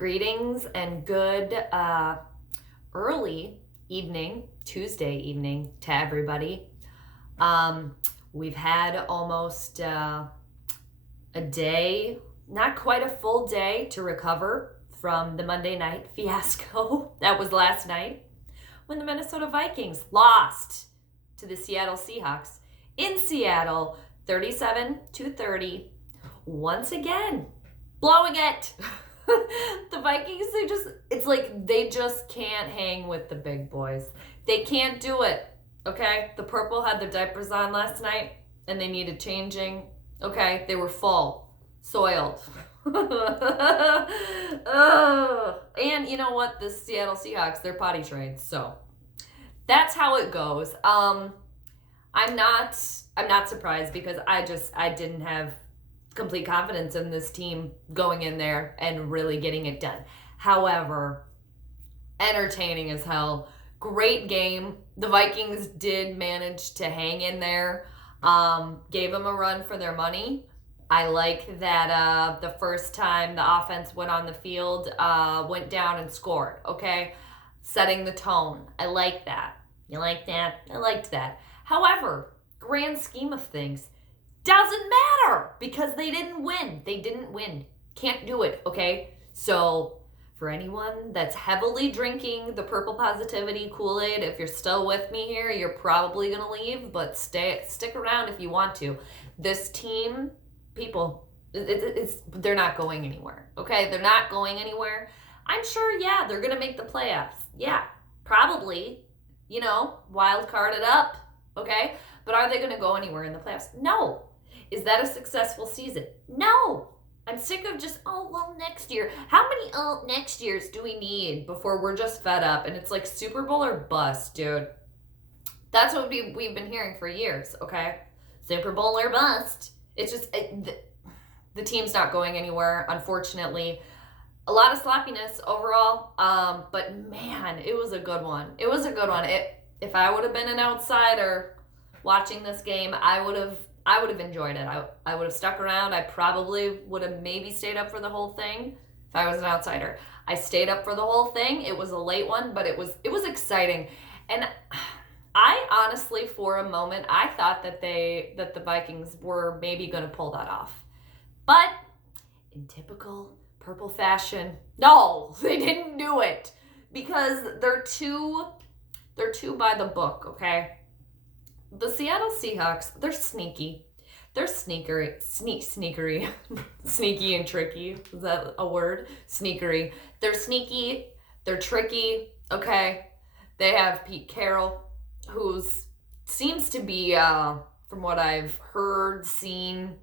Greetings and good early evening, Tuesday evening to everybody. We've had almost a day, not quite a full day to recover from the Monday night fiasco that was last night when the Minnesota Vikings lost to the Seattle Seahawks in Seattle 37-30. Once again, blowing it. The Vikings, they just can't hang with the big boys. They can't do it, okay? The purple had their diapers on last night, and they needed changing. Okay, they were full, soiled. And you know what? The Seattle Seahawks, they're potty trained, so that's how it goes. I'm not surprised because I didn't have complete confidence in this team going in there and really getting it done. However, entertaining as hell. Great game. The Vikings did manage to hang in there. Gave them a run for their money. I like that the first time the offense went on the field, went down and scored, okay? Setting the tone. I like that. You like that? I liked that. However, grand scheme of things, doesn't matter because they didn't win. They didn't win. Can't do it, okay? So for anyone that's heavily drinking the purple positivity Kool-Aid, if you're still with me here, you're probably going to leave, but stick around if you want to. This team, people, they're not going anywhere, okay? They're not going anywhere. I'm sure, yeah, they're going to make the playoffs. Yeah, probably, wild card it up, okay? But are they going to go anywhere in the playoffs? No. Is that a successful season? No. I'm sick of just, next year. How many next years do we need before we're just fed up? And it's like Super Bowl or bust, dude. That's what we've been hearing for years, okay? Super Bowl or bust. It's just, the team's not going anywhere, unfortunately. A lot of sloppiness overall, but man, it was a good one. It was a good one. If I would have been an outsider watching this game, I would have enjoyed it. I would have stuck around. I probably would have maybe stayed up for the whole thing if I was an outsider. I stayed up for the whole thing. It was a late one, but it was exciting. And I honestly, for a moment, I thought that the Vikings were maybe going to pull that off. But in typical purple fashion, no, they didn't do it because they're too by the book, okay? The Seattle Seahawks, they're sneaky. They're sneakery. Sneaky and tricky. Is that a word? Sneakery. They're sneaky. They're tricky. Okay. They have Pete Carroll, who seems to be, from what I've heard, seen,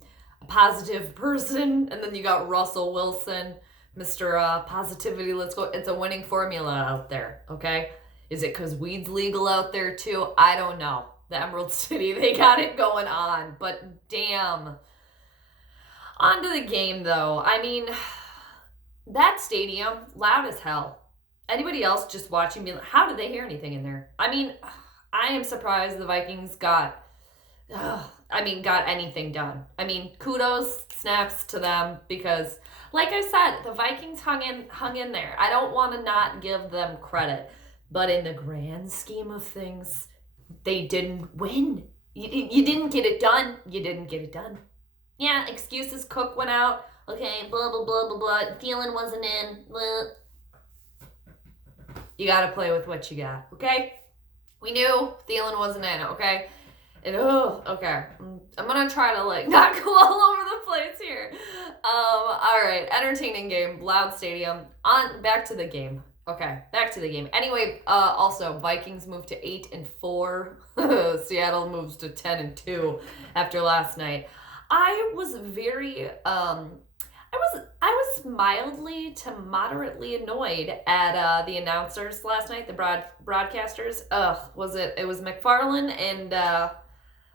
a positive person. And then you got Russell Wilson, Mr. Positivity. Let's go. It's a winning formula out there. Okay. Is it because weed's legal out there too? I don't know. The Emerald City, they got it going on, but damn. On to the game, though. I mean, that stadium, loud as hell. Anybody else just watching me, how did they hear anything in there? I mean, I am surprised the Vikings got anything done. I mean, kudos, snaps to them because, like I said, the Vikings hung in there. I don't want to not give them credit, but in the grand scheme of things, they didn't win. You didn't get it done. You didn't get it done. Yeah, excuses. Cook went out. Okay, blah, blah, blah, blah, blah. Thielen wasn't in. Blah. You got to play with what you got, okay? We knew Thielen wasn't in, okay? Okay. I'm going to try to, not go all over the place here. All right, entertaining game, loud stadium. Back to the game. Okay, back to the game. Anyway, also, Vikings moved to 8-4. Seattle moves to 10-2 after last night. I was very, I was mildly to moderately annoyed at the announcers last night, the broadcasters. It was McFarlane and,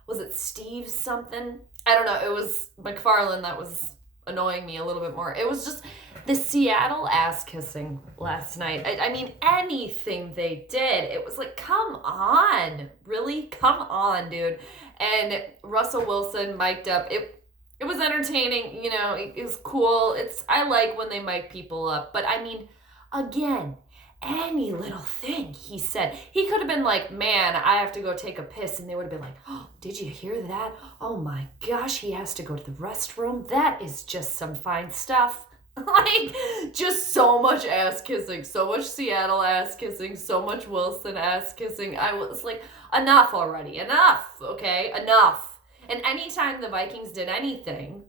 was it Steve something? I don't know. It was McFarlane that was annoying me a little bit more. It was just the Seattle ass kissing last night. I mean, anything they did, it was like, come on, really? Come on, dude. And Russell Wilson mic'd up. It it was entertaining. It was cool. I like when they mic people up, but I mean, again, any little thing he said, he could have been like, man, I have to go take a piss, and they would have been like, oh, did you hear that? Oh my gosh, he has to go to the restroom. That is just some fine stuff. Like, just so much ass kissing, so much Seattle ass kissing, so much Wilson ass kissing. I was like, enough already, enough, okay, enough. And anytime the Vikings did anything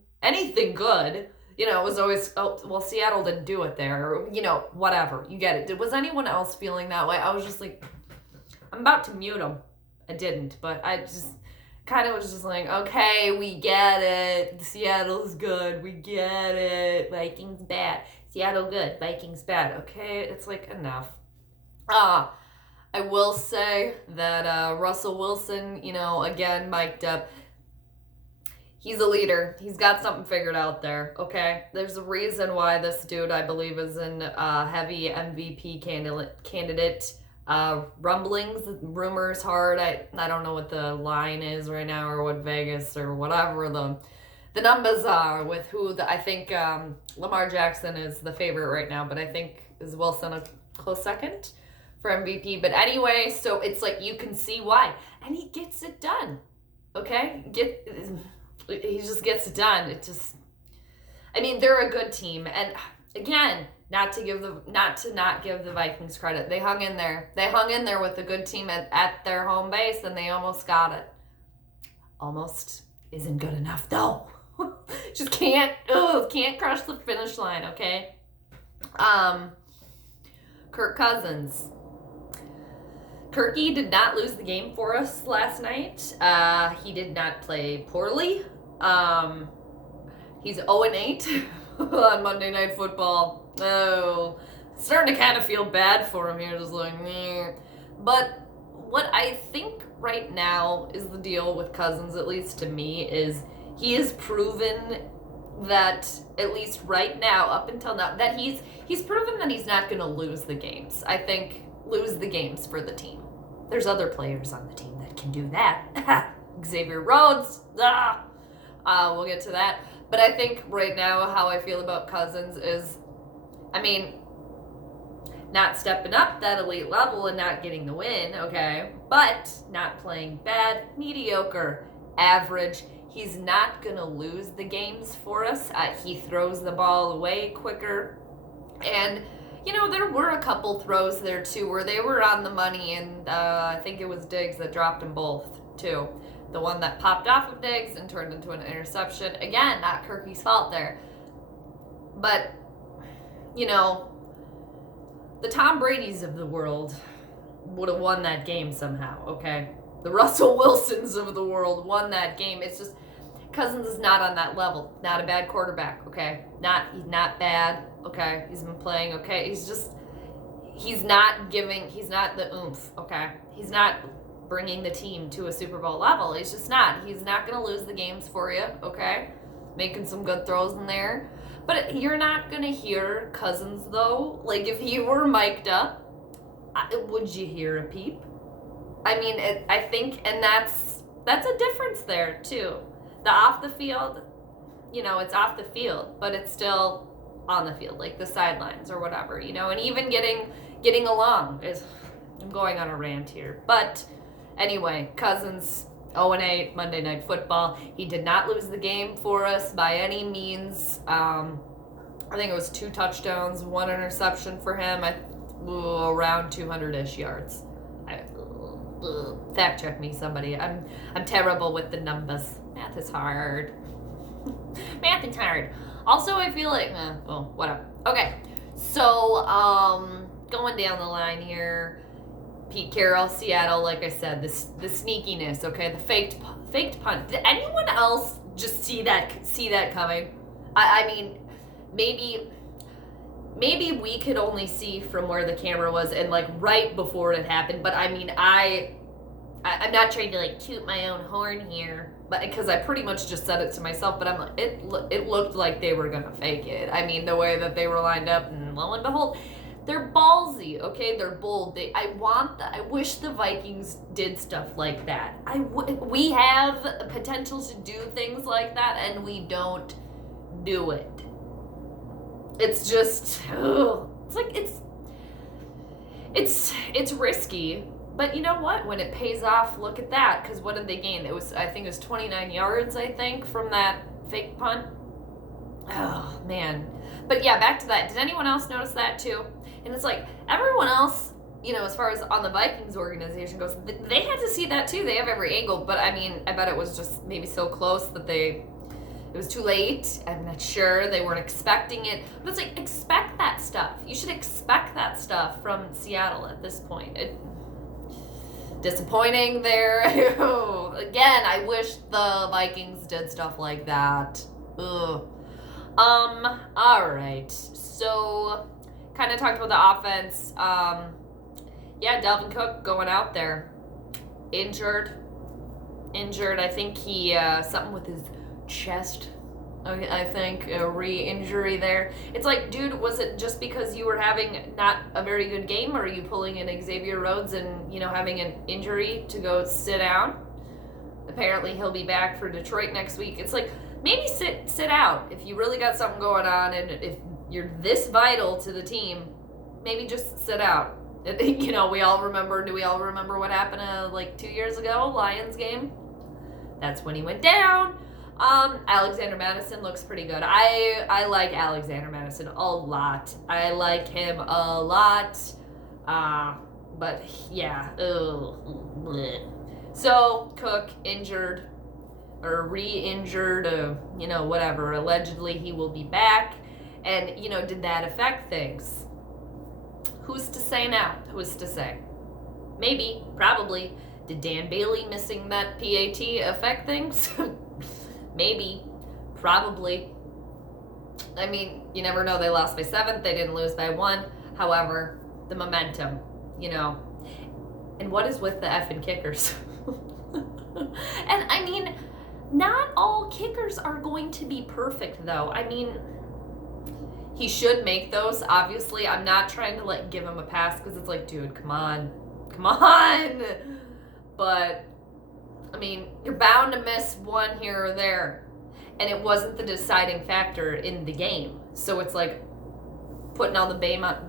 good, it was always, oh, well, Seattle didn't do it there, or, whatever, you get it. Was anyone else feeling that way? I was just like, I'm about to mute them. I didn't, but I just kind of was just like, okay, we get it. Seattle's good. We get it. Vikings bad. Seattle good. Vikings bad. Okay, it's like enough. I will say that Russell Wilson, again, mic'd up. He's a leader. He's got something figured out there, okay? There's a reason why this dude, I believe, is in heavy MVP candidate rumblings, rumors hard. I don't know what the line is right now, or what Vegas or whatever the numbers are with I think Lamar Jackson is the favorite right now, but I think is Wilson a close second for MVP. But anyway, so it's like you can see why, and he gets it done. Okay, he just gets it done. They're a good team, and again, not to not give the Vikings credit. They hung in there. They hung in there with a good team at their home base, and they almost got it. Almost isn't good enough, though. Just can't crush the finish line, okay? Kirk Cousins. Kirky did not lose the game for us last night. He did not play poorly. He's 0-8 on Monday Night Football. Oh, starting to kind of feel bad for him here, just like, meh. But what I think right now is the deal with Cousins, at least to me, is he has proven that, at least right now, up until now, that he's proven that he's not going to lose the games. I think lose the games for the team. There's other players on the team that can do that. Xavier Rhodes. We'll get to that. But I think right now how I feel about Cousins is, not stepping up that elite level and not getting the win, okay? But not playing bad, mediocre, average. He's not going to lose the games for us. He throws the ball away quicker. And, there were a couple throws there, too, where they were on the money, and I think it was Diggs that dropped them both, too. The one that popped off of Diggs and turned into an interception. Again, not Kirky's fault there. But, the Tom Brady's of the world would have won that game somehow, okay? The Russell Wilsons of the world won that game. It's just, Cousins is not on that level. Not a bad quarterback, okay? He's not bad, okay? He's been playing, okay? He's not the oomph, okay? He's not bringing the team to a Super Bowl level. He's just not. He's not going to lose the games for you, okay? Making some good throws in there. But you're not going to hear Cousins, though. Like, if he were mic'd up, would you hear a peep? I think, and that's a difference there, too. The off the field, it's off the field, but it's still on the field, like the sidelines or whatever, and even getting along I'm going on a rant here. But anyway, Cousins, 0-8, Monday Night Football. He did not lose the game for us by any means. I think it was 2 touchdowns, 1 interception for him, around 200-ish yards. Fact check me, somebody. I'm terrible with the numbers. Math is hard. Math is hard. Also, I feel like, whatever. Okay, so going down the line here. Pete Carroll, Seattle, like I said, the sneakiness, okay, the faked punt. Did anyone else just see that coming? Maybe we could only see from where the camera was and like right before it happened. But I'm not trying to like toot my own horn here, but because I pretty much just said it to myself. But I'm like, it looked like they were gonna fake it. The way that they were lined up, and lo and behold, They're ballsy, okay? They're bold. I wish the Vikings did stuff like that. We have potential to do things like that, and we don't do it. It's just, it's like it's risky. But you know what? When it pays off, look at that. Because what did they gain? I think it was 29 yards, I think, from that fake punt. Oh, man. But yeah, back to that. Did anyone else notice that too? And it's like, everyone else, as far as on the Vikings organization goes, they had to see that too. They have every angle. But I mean, I bet it was just maybe so close that it was too late. I'm not sure. They weren't expecting it. But it's like, expect that stuff. You should expect that stuff from Seattle at this point. Disappointing there. Again, I wish the Vikings did stuff like that. Ugh. Alright. So, kind of talked about the offense. Yeah, Dalvin Cook going out there. Injured. I think he, something with his chest. I think a re-injury there. It's like, dude, was it just because you were having not a very good game, or are you pulling in Xavier Rhodes and, having an injury to go sit down? Apparently he'll be back for Detroit next week. It's like, maybe sit out. If you really got something going on and if you're this vital to the team, maybe just sit out. Do we all remember what happened like 2 years ago, Lions game? That's when he went down. Alexander Madison looks pretty good. I like Alexander Madison a lot. I like him a lot. But yeah. So, Cook injured or re-injured, whatever. Allegedly he will be back. And, did that affect things? Who's to say now? Who's to say? Maybe, probably. Did Dan Bailey missing that PAT affect things? Maybe. Probably. I mean, you never know. They lost by 7. They didn't lose by 1. However, the momentum, And what is with the effing kickers? And I mean, not all kickers are going to be perfect, though. I mean, he should make those, obviously. I'm not trying to, give him a pass because it's like, dude, come on. Come on! But, I mean, you're bound to miss one here or there. And it wasn't the deciding factor in the game. So it's like putting all the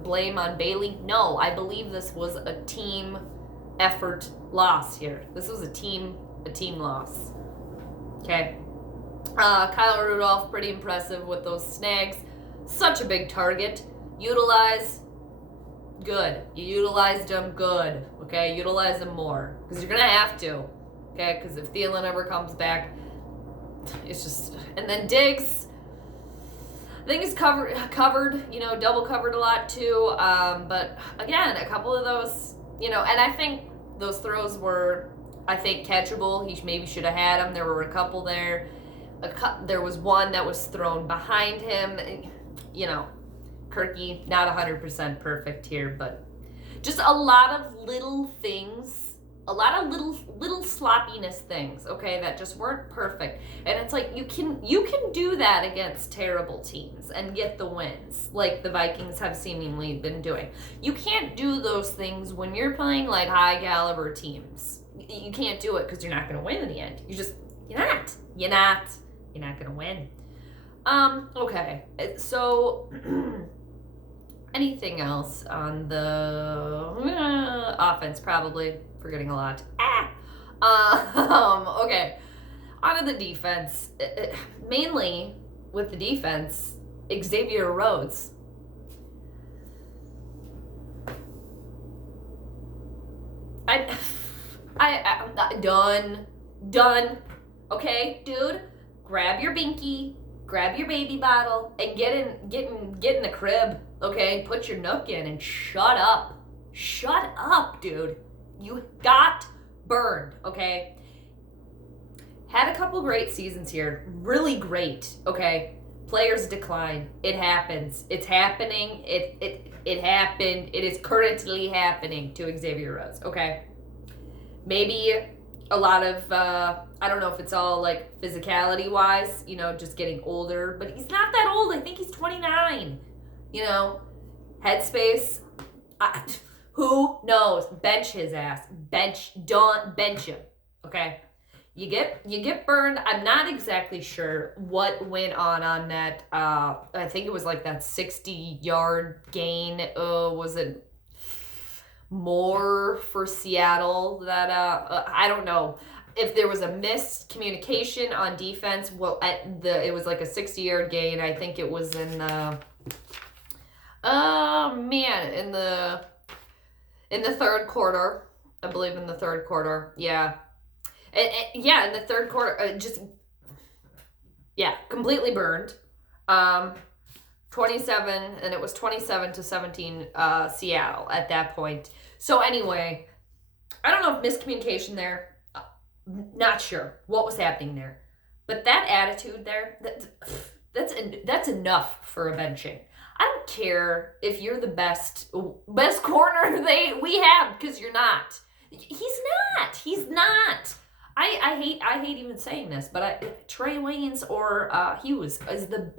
blame on Bailey. No, I believe this was a team effort loss here. This was a team loss. Okay. Kyle Rudolph, pretty impressive with those snags. Such a big target. Utilize, good. You utilized him, good. Okay, utilize him more. Because you're going to have to. Okay, because if Thielen ever comes back, it's just... And then Diggs, I think he's covered, double covered a lot too. But again, a couple of those, and I think those throws were, catchable. He maybe should have had them. There were a couple there. There was one that was thrown behind him. Kirky, not 100% perfect here, but just a lot of little things, a lot of little sloppiness things, okay, that just weren't perfect. And it's like you can do that against terrible teams and get the wins, like the Vikings have seemingly been doing. You can't do those things when you're playing like high caliber teams. You can't do it because you're not going to win in the end. You're not going to win. Okay, so anything else on the offense? Probably forgetting a lot. Okay, on to the defense. Mainly with the defense, Xavier Rhodes. I'm done. Okay, dude, grab your binky, grab your baby bottle, and get in the crib. Okay, put your nook in and shut up. Shut up, dude. You got burned. Okay. Had a couple great seasons here, really great. Okay, players decline. It happens. It's happening. It happened. It is currently happening to Xavier Rhodes. Okay. Maybe a lot of, I don't know if it's all like physicality wise, just getting older, but he's not that old. I think he's 29, headspace Who knows? Bench his ass. Don't bench him. Okay. You get burned. I'm not exactly sure what went on that. I think it was like that 60-yard gain. Was it more for Seattle? That I don't know if there was a miscommunication on defense. Well, it was like a 60-yard gain. I think it was in in the third quarter. I believe in the third quarter. Yeah. In the third quarter, completely burned. 27, and it was 27-17 Seattle at that point. So anyway, I don't know if miscommunication there. Not sure what was happening there. But that attitude there, that's enough for a benching. I don't care if you're the best corner we have, because you're not. He's not. I hate even saying this, but Trey Waynes or Hughes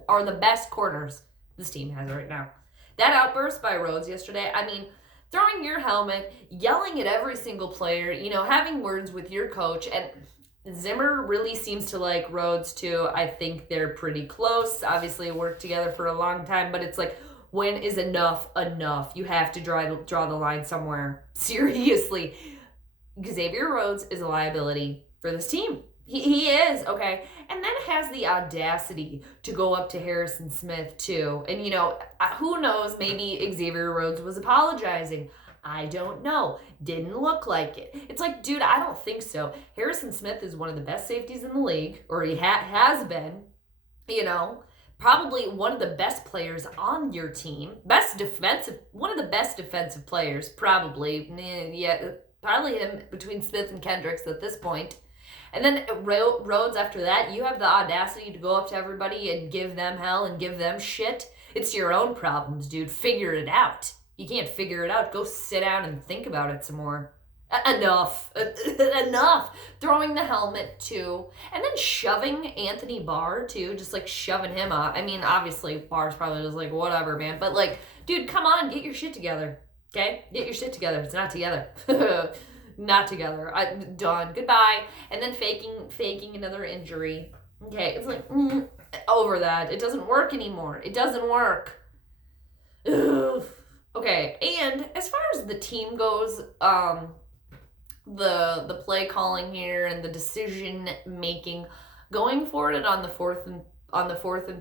are the best corners this team has right now. That outburst by Rhodes yesterday, I mean, throwing your helmet, yelling at every single player, having words with your coach, and Zimmer really seems to like Rhodes too. I think they're pretty close. Obviously worked together for a long time, but it's like, when is enough enough? You have to draw the line somewhere. Seriously. Xavier Rhodes is a liability for this team. He is, okay? And then has the audacity to go up to Harrison Smith, too. And, who knows, maybe Xavier Rhodes was apologizing. I don't know. Didn't look like it. It's like, dude, I don't think so. Harrison Smith is one of the best safeties in the league, or he has been, probably one of the best players on your team. One of the best defensive players, probably. Probably him between Smith and Kendricks at this point. And then Rhodes after that, you have the audacity to go up to everybody and give them hell and give them shit. It's your own problems, dude. Figure it out. You can't figure it out. Go sit down and think about it some more. Enough. Enough. Throwing the helmet, too. And then shoving Anthony Barr, too. Just, shoving him up. I mean, obviously, Barr's probably just whatever, man. But, dude, come on. Get your shit together. Okay? Get your shit together. It's not together. Not together. Done. Goodbye. And then faking another injury. Okay, it's over that. It doesn't work anymore. It doesn't work. Ugh. Okay, and as far as the team goes, the play calling here and the decision making, going for it on the fourth and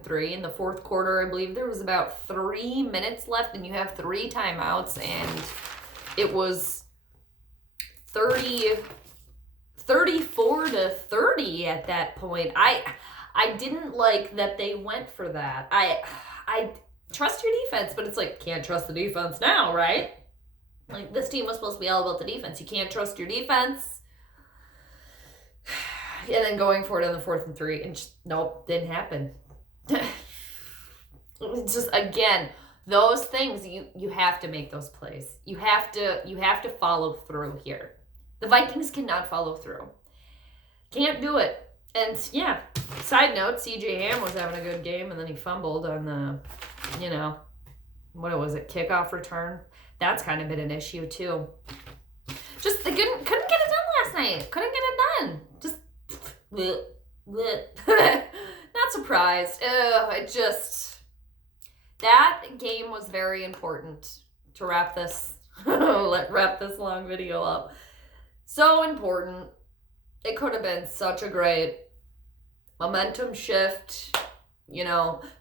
3 in the fourth quarter, I believe there was about 3 minutes left, and you have 3 timeouts, and it was 34-30 at that point. I didn't like that they went for that. I trust your defense, but it's can't trust the defense now, right? This team was supposed to be all about the defense. You can't trust your defense. And then going for it on the 4th and 3, and nope, didn't happen. It's just, again, those things, you have to make those plays. You have to follow through here. The Vikings cannot follow through. Can't do it. And yeah, side note, CJ Ham was having a good game, and then he fumbled on the, what was it, kickoff return. That's kind of been an issue too. Just they couldn't get it done last night. Couldn't get it done. Just not surprised. That game was very important to wrap this long video up. So important. It could have been such a great momentum shift,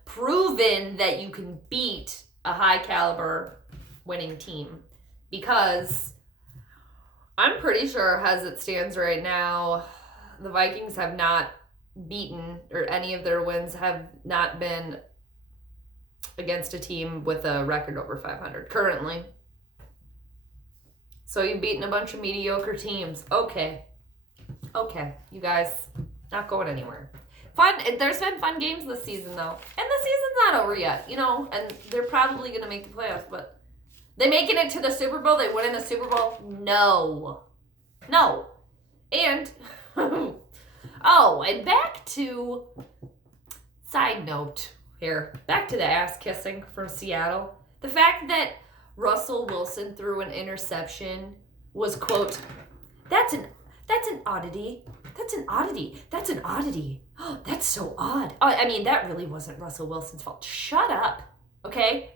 proven that you can beat a high caliber winning team, because I'm pretty sure as it stands right now, the Vikings have not beaten, or any of their wins have not been against a team with a record over 500 currently. So you've beaten a bunch of mediocre teams. Okay, you guys, not going anywhere. Fun. There's been fun games this season, though. And the season's not over yet, and they're probably going to make the playoffs, but they making it to the Super Bowl? They winning the Super Bowl? No. And, and back to, side note here, back to the ass kissing from Seattle. The fact that Russell Wilson threw an interception was, quote, that's an oddity. That's an oddity. That's an oddity. Oh, that's so odd. I mean, that really wasn't Russell Wilson's fault. Shut up, okay?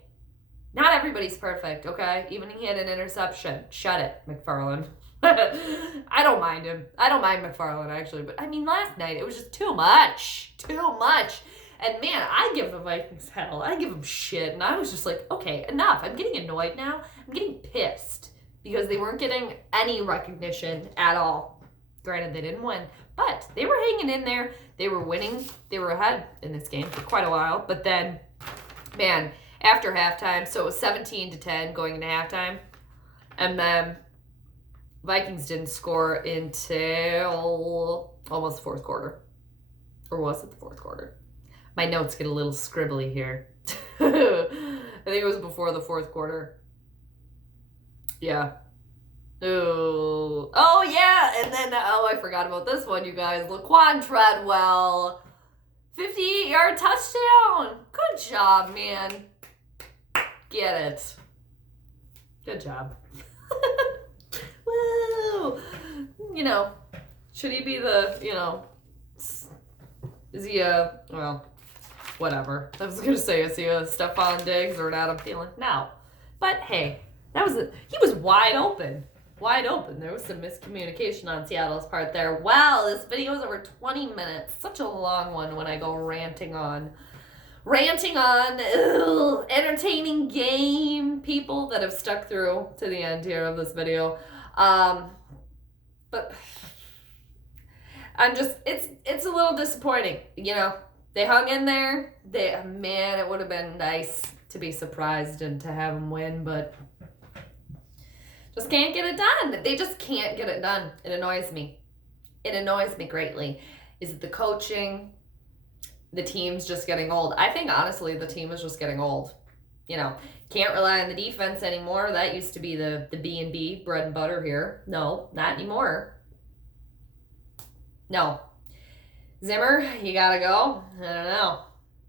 Not everybody's perfect, okay? Even he had an interception. Shut it, McFarland. I don't mind him. I don't mind McFarland, actually. But, I mean, last night, it was just too much. Too much. And, man, I give the Vikings hell. I give them shit. And I was just like, okay, enough. I'm getting annoyed now. I'm getting pissed. Because they weren't getting any recognition at all. Granted, they didn't win. But they were hanging in there. They were winning. They were ahead in this game for quite a while. But then, man, after halftime, so it was 17-10 going into halftime. And then Vikings didn't score until almost the fourth quarter. Or was it the fourth quarter? My notes get a little scribbly here. I think it was before the fourth quarter. Yeah. Oh, yeah. And then, I forgot about this one, you guys. Laquan Treadwell. 58-yard touchdown. Good job, man. Get it. Good job. Woo. You know, should he be the, is he well, whatever. I was going to say, is he a Stephon Diggs or an Adam Thielen? No. But, hey, he was wide open. Wide open. There was some miscommunication on Seattle's part there. Wow, this video is over 20 minutes. Such a long one when I go ranting on. Entertaining game. People that have stuck through to the end here of this video. But I'm just, it's a little disappointing. They hung in there. Man, it would have been nice to be surprised and to have them win, but just can't get it done. They just can't get it done. It annoys me. It annoys me greatly. Is it the coaching? The team's just getting old. I think, honestly, the team is just getting old. Can't rely on the defense anymore. That used to be the B&B, bread and butter here. No, not anymore. No. Zimmer, you gotta go. I don't know.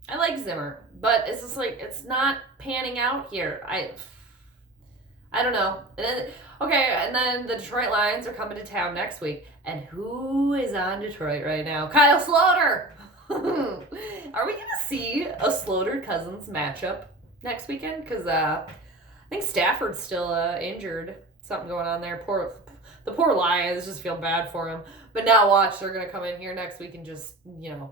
I like Zimmer, but it's just like, it's not panning out here. I don't know. And then the Detroit Lions are coming to town next week. And who is on Detroit right now? Kyle Sloter! Are we going to see a Sloter-Cousins matchup next weekend? Because I think Stafford's still injured. Something going on there. The poor Lions just feel bad for him. But now watch, they're going to come in here next week and just, win.